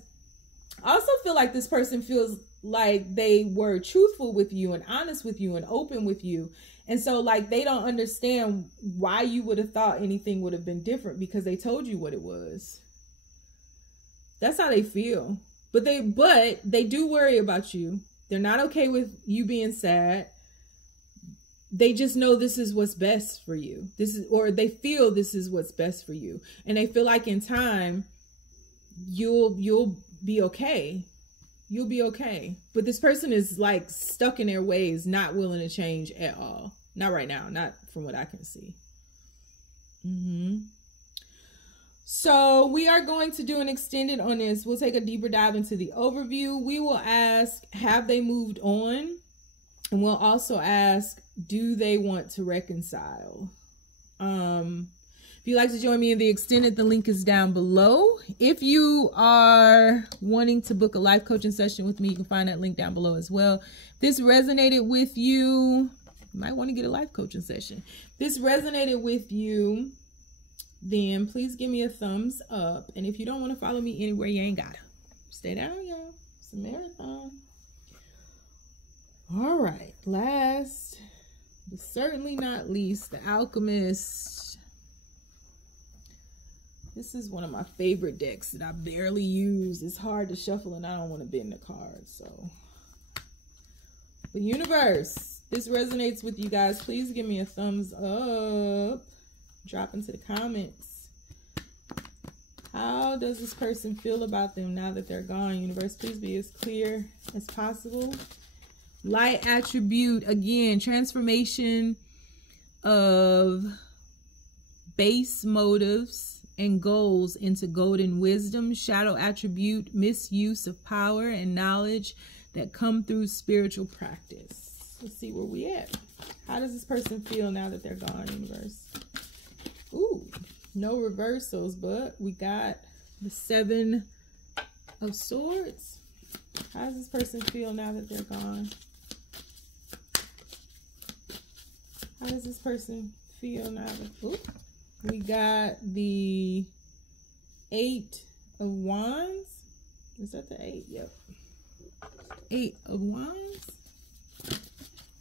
I also feel like this person feels like they were truthful with you and honest with you and open with you. And so like they don't understand why you would have thought anything would have been different, because they told you what it was. That's how they feel. But they do worry about you. They're not okay with you being sad. They just know this is what's best for you. Or they feel this is what's best for you. And they feel like in time, you'll be okay. You'll be okay. But this person is like stuck in their ways, not willing to change at all. Not right now. Not from what I can see. So we are going to do an extended on this. We'll take a deeper dive into the overview. We will ask, have they moved on? And we'll also ask, do they want to reconcile? If you'd like to join me in the extended, the link is down below. If you are wanting to book a life coaching session with me, you can find that link down below as well. If this resonated with you, you might want to get a life coaching session. If this resonated with you, then please give me a thumbs up. And if you don't want to follow me anywhere, you ain't gotta. Stay down, y'all. It's a marathon. All right. Last, but certainly not least, the Alchemist. This is one of my favorite decks that I barely use. It's hard to shuffle and I don't want to bend the cards. So, the universe, this resonates with you guys. Please give me a thumbs up. Drop into the comments. How does this person feel about them now that they're gone? Universe, please be as clear as possible. Light attribute, again, transformation of base motives and goals into golden wisdom. Shadow attribute, misuse of power and knowledge that come through spiritual practice. Let's see where we at. How does this person feel now that they're gone, universe? Ooh, no reversals, but we got the 7 of Swords. How does this person feel now that they're gone? How does this person feel now that... Ooh. We got the 8 of Wands. Is that the 8? Yep. 8 of Wands.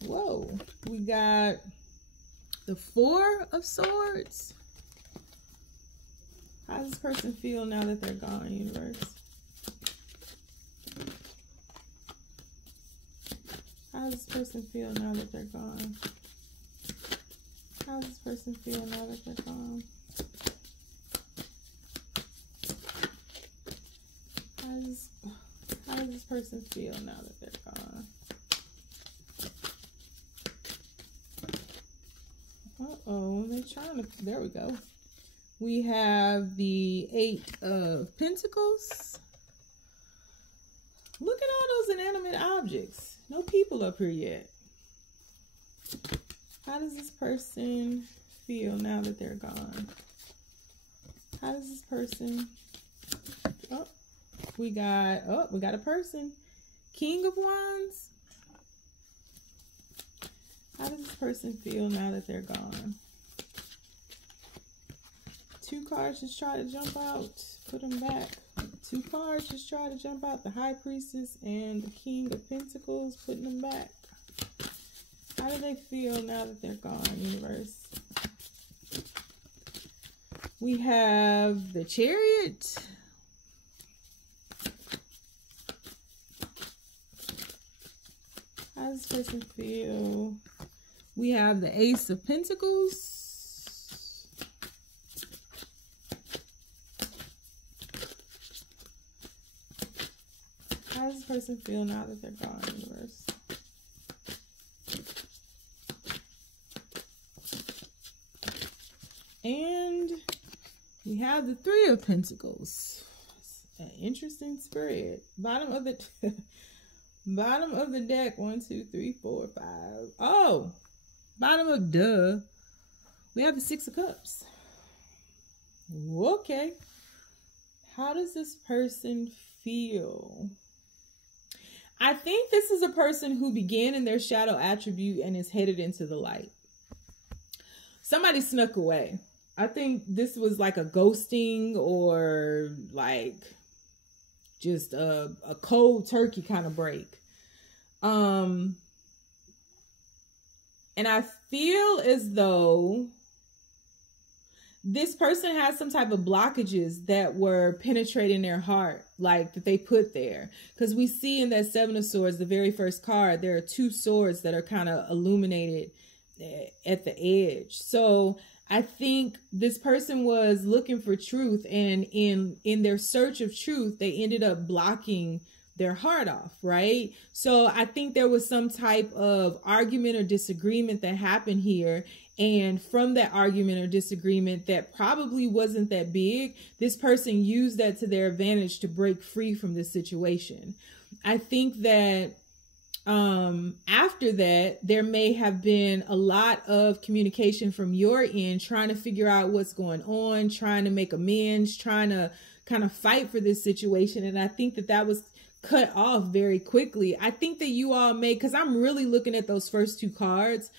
Whoa. We got the 4 of Swords. How does this person feel now that they're gone, universe? How does this person feel now that they're gone? How does this person feel now that they're gone? How does this person feel now that they're gone? Uh-oh, they're trying to... There we go. We have the 8 of Pentacles. Look at all those inanimate objects. No people up here yet. How does this person feel now that they're gone? How does this person... Oh, we got a person. King of Wands. How does this person feel now that they're gone? 2 cards just try to jump out. Put them back. 2 cards just try to jump out. The High Priestess and the King of Pentacles. Putting them back. How do they feel now that they're gone, universe? We have the Chariot. How does this person feel? We have the Ace of Pentacles. How does this person feel now that they're gone, universe? And we have the 3 of Pentacles. It's an interesting spread. Bottom of the bottom of the deck. 1, 2, 3, 4, 5. Oh, bottom of we have the 6 of Cups. Okay. How does this person feel? I think this is a person who began in their shadow attribute and is headed into the light. Somebody snuck away. I think this was like a ghosting or like just a cold turkey kind of break. And I feel as though this person has some type of blockages that were penetrating their heart, like that they put there. Because we see in that 7 of Swords, the very first card, there are 2 swords that are kind of illuminated at the edge. So I think this person was looking for truth, and in their search of truth, they ended up blocking their heart off, right? So I think there was some type of argument or disagreement that happened here. And from that argument or disagreement that probably wasn't that big, this person used that to their advantage to break free from this situation. I think that after that, there may have been a lot of communication from your end, trying to figure out what's going on, trying to make amends, trying to kind of fight for this situation. And I think that that was cut off very quickly. I think that you all may, because I'm really looking at those first two cards,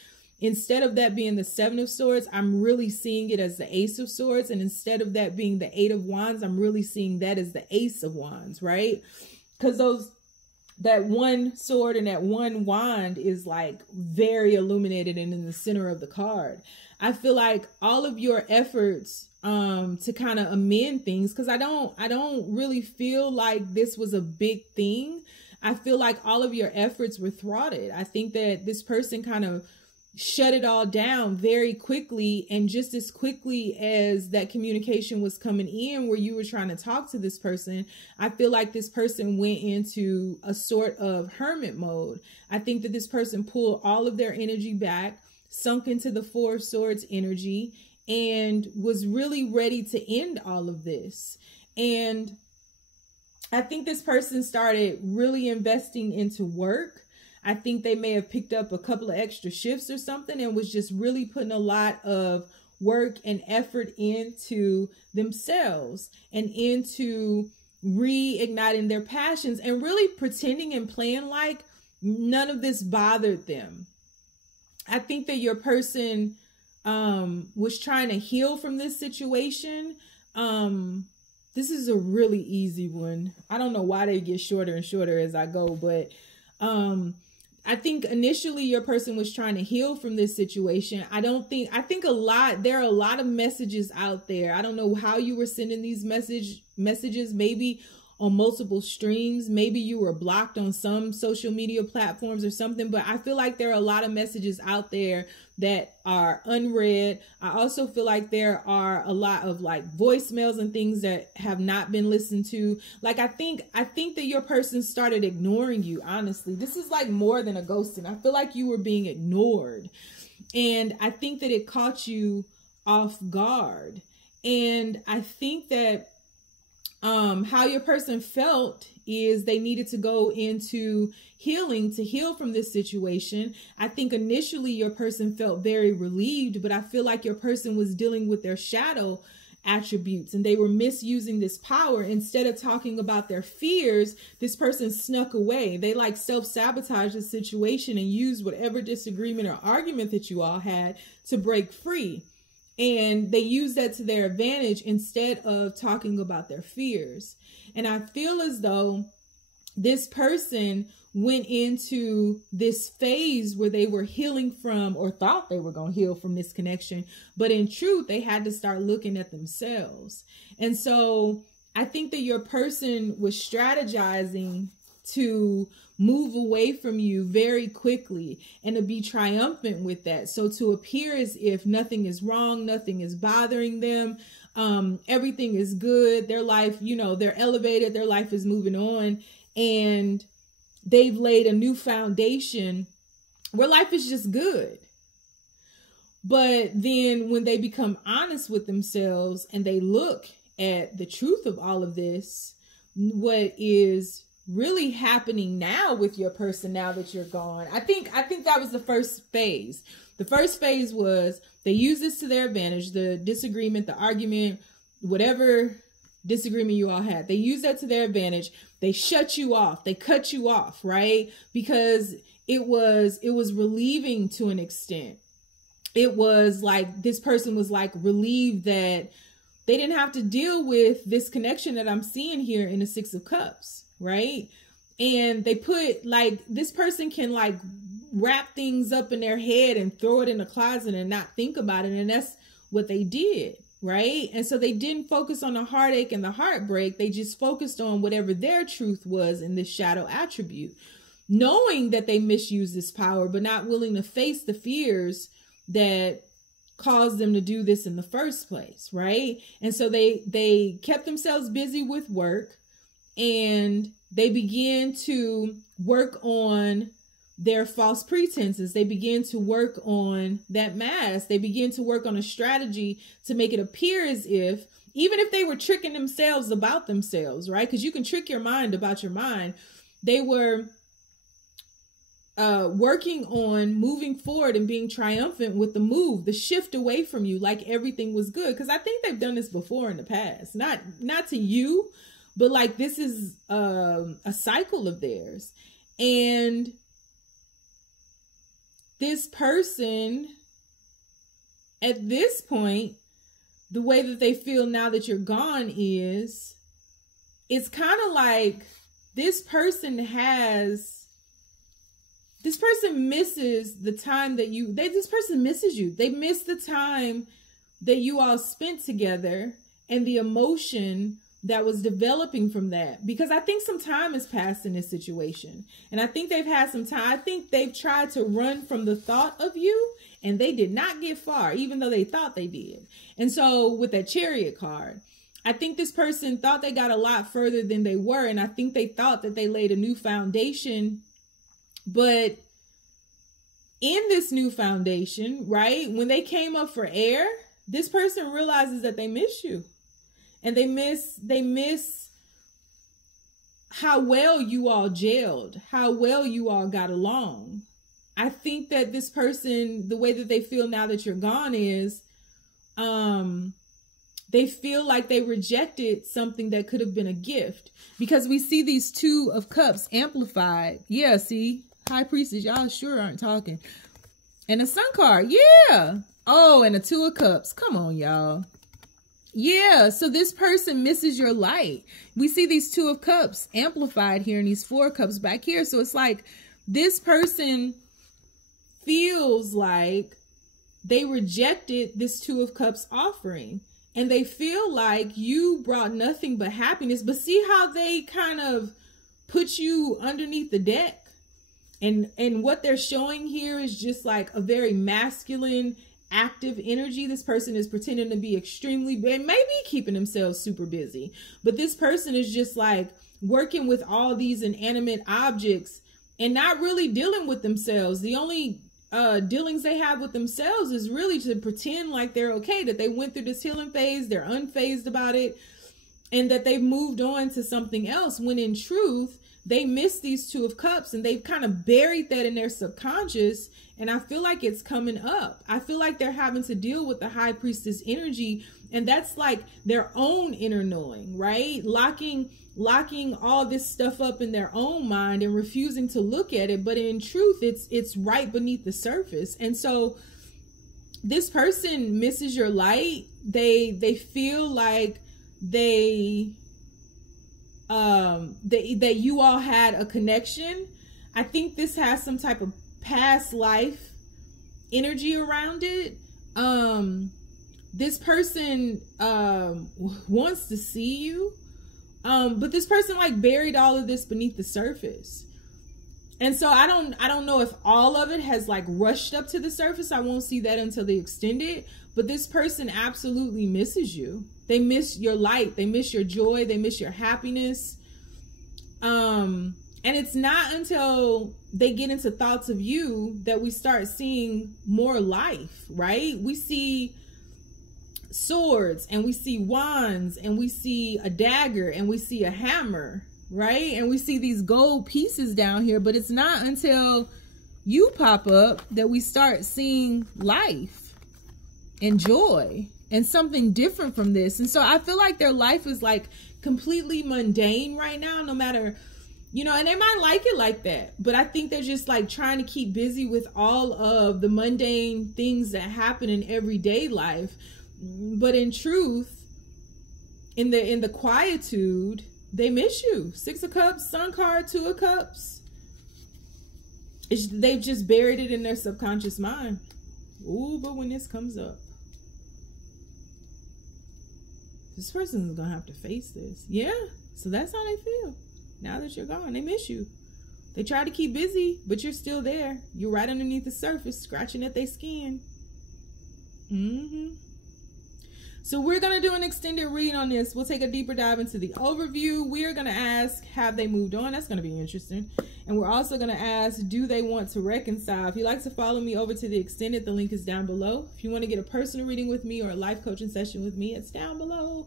instead of that being the Seven of Swords, I'm really seeing it as the Ace of Swords. And instead of that being the Eight of Wands, I'm really seeing that as the Ace of Wands, right? Because that one sword and that one wand is like very illuminated and in the center of the card. I feel like all of your efforts to kind of amend things, because I don't really feel like this was a big thing. I feel like all of your efforts were thwarted. I think that this person kind of shut it all down very quickly, and just as quickly as that communication was coming in where you were trying to talk to this person, I feel like this person went into a sort of hermit mode. I think that this person pulled all of their energy back, sunk into the Four of Swords energy, and was really ready to end all of this. And I think this person started really investing into work. I think they may have picked up a couple of extra shifts or something and was just really putting a lot of work and effort into themselves and into reigniting their passions and really pretending and playing like none of this bothered them. I think that your person was trying to heal from this situation. This is a really easy one. I don't know why they get shorter and shorter as I go, but I think initially your person was trying to heal from this situation. I think there are a lot of messages out there. I don't know how you were sending these messages, maybe on multiple streams. Maybe you were blocked on some social media platforms or something, but I feel like there are a lot of messages out there that are unread. I also feel like there are a lot of like voicemails and things that have not been listened to. Like, I think that your person started ignoring you. Honestly, this is like more than a ghosting. I feel like you were being ignored, and I think that it caught you off guard. And I think that how your person felt is they needed to go into healing to heal from this situation. I think initially your person felt very relieved, but I feel like your person was dealing with their shadow attributes and they were misusing this power. Instead of talking about their fears, this person snuck away. They like self-sabotage the situation and used whatever disagreement or argument that you all had to break free. And they use that to their advantage instead of talking about their fears. And I feel as though this person went into this phase where they were healing from, or thought they were going to heal from this connection. But in truth, they had to start looking at themselves. And so I think that your person was strategizing to move away from you very quickly and to be triumphant with that. So to appear as if nothing is wrong, nothing is bothering them, everything is good, their life, they're elevated, their life is moving on, and they've laid a new foundation where life is just good. But then when they become honest with themselves and they look at the truth of all of this, what is really happening now with your person now that you're gone. I think that was the first phase. The first phase was they use this to their advantage, the disagreement, the argument, whatever disagreement you all had. They use that to their advantage. They shut you off. They cut you off, right? Because it was relieving to an extent. It was like this person was like relieved that they didn't have to deal with this connection that I'm seeing here in the Six of Cups. Right? And they put like, this person can like wrap things up in their head and throw it in a closet and not think about it. And that's what they did. Right? And so they didn't focus on the heartache and the heartbreak. They just focused on whatever their truth was in this shadow attribute, knowing that they misused this power, but not willing to face the fears that caused them to do this in the first place. Right? And so they kept themselves busy with work. And they begin to work on their false pretenses. They begin to work on that mask. They begin to work on a strategy to make it appear as if, even if they were tricking themselves about themselves, right? Because you can trick your mind about your mind. They were working on moving forward and being triumphant with the move, the shift away from you, like everything was good. Because I think they've done this before in the past, not to you, but like this is a cycle of theirs. And this person, at this point, the way that they feel now that you're gone is, it's kind of like this person misses the time that this person misses you. They miss the time that you all spent together and the emotion that was developing from that. Because I think some time has passed in this situation. And I think they've had some time. I think they've tried to run from the thought of you, and they did not get far, even though they thought they did. And so with that Chariot card, I think this person thought they got a lot further than they were. And I think they thought that they laid a new foundation. But in this new foundation, right, when they came up for air, this person realizes that they miss you. And they miss how well you all gelled, how well you all got along. I think that this person, the way that they feel now that you're gone is, they feel like they rejected something that could have been a gift. Because we see these 2 of Cups amplified. Yeah, see? High Priestess, y'all sure aren't talking. And a Sun card, yeah. Oh, and a 2 of Cups. Come on, y'all. Yeah, so this person misses your light. We see these 2 of Cups amplified here and these 4 of Cups back here. So it's like this person feels like they rejected this 2 of Cups offering. And they feel like you brought nothing but happiness. But see how they kind of put you underneath the deck? And what they're showing here is just like a very masculine, active energy. This person is pretending to be extremely, and maybe keeping themselves super busy. But this person is just like working with all these inanimate objects and not really dealing with themselves. The only dealings they have with themselves is really to pretend like they're okay, that they went through this healing phase, they're unfazed about it, and that they've moved on to something else, when in truth, they miss these 2 of Cups and they've kind of buried that in their subconscious. And I feel like it's coming up. I feel like they're having to deal with the High Priestess energy. And that's like their own inner knowing, right? Locking all this stuff up in their own mind and refusing to look at it. But in truth, it's right beneath the surface. And so this person misses your light. They feel like that you all had a connection. I think this has some type of past life energy around it. This person wants to see you, but this person like buried all of this beneath the surface. And so I don't know if all of it has like rushed up to the surface. I won't see that until they extend it. But this person absolutely misses you. They miss your light. They miss your joy. They miss your happiness. And it's not until they get into thoughts of you that we start seeing more life, right? We see swords and we see wands and we see a dagger and we see a hammer, right? And we see these gold pieces down here, but it's not until you pop up that we start seeing life and joy and something different from this. And so I feel like their life is like completely mundane right now, no matter, you know, and they might like it like that, but I think they're just like trying to keep busy with all of the mundane things that happen in everyday life. But in truth, in the quietude, they miss you. 6 of Cups, Sun card, 2 of Cups. They've just buried it in their subconscious mind. Ooh, but when this comes up, this person is going to have to face this. Yeah, so that's how they feel. Now that you're gone, they miss you. They try to keep busy, but you're still there. You're right underneath the surface, scratching at their skin. So we're going to do an extended read on this. We'll take a deeper dive into the overview. We're going to ask, have they moved on? That's going to be interesting. And we're also going to ask, do they want to reconcile? If you'd like to follow me over to the extended, the link is down below. If you want to get a personal reading with me or a life coaching session with me, it's down below.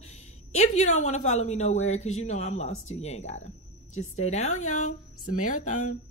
If you don't want to follow me nowhere, because you know I'm lost too, you ain't got to. Just stay down, y'all. It's a marathon.